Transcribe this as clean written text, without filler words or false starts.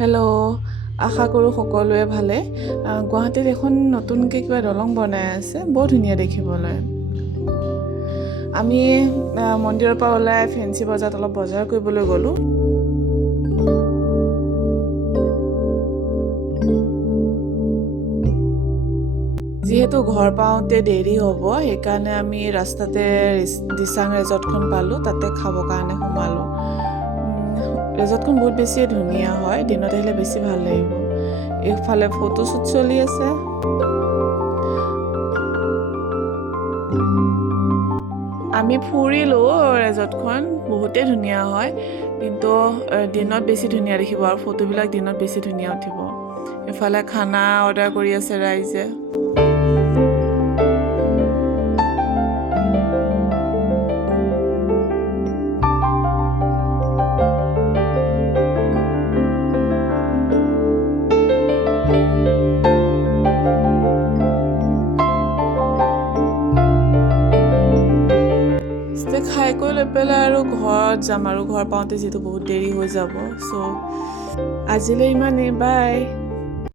Hello', আশা কৰোঁ সকলোৱে ভালে। গুৱাহাটীত এখন নতুনকৈ কিবা দলং বনাই আছে, বৰ ধুনীয়া দেখিবলৈ। আমি মন্দিৰৰ পৰা ওলাই ফেঞ্চি বজাৰত অলপ বজাৰ কৰিবলৈ গ'লোঁ। যিহেতু ঘৰ পাওঁতে দেৰি হ'ব, সেইকাৰণে আমি ৰাস্তাতে দিচাং ৰেজৰ্টখন পালোঁ, তাতে খাবৰ কাৰণে সোমালোঁ। ৰেজৰ্টখন বহুত বেছি ধুনীয়া হয়, দিনত আহিলে বেছি ভাল লাগিব। এইফালে ফটো শ্বুট চলি আছে। আমি ফুৰিলোঁ ৰেজৰ্টখন, বহুতেই ধুনীয়া হয়, কিন্তু দিনত বেছি ধুনীয়া দেখিব আৰু ফটোবিলাক দিনত বেছি ধুনীয়া উঠিব। এইফালে খানা অৰ্ডাৰ কৰি আছে ৰাইজে। খাই কৰি লৈ পেলাই আৰু ঘৰত যাম, আৰু ঘৰ পাওঁতে যিহেতু বহুত দেৰি হৈ যাব। চ' আজিলৈ ইমানেই, বাই।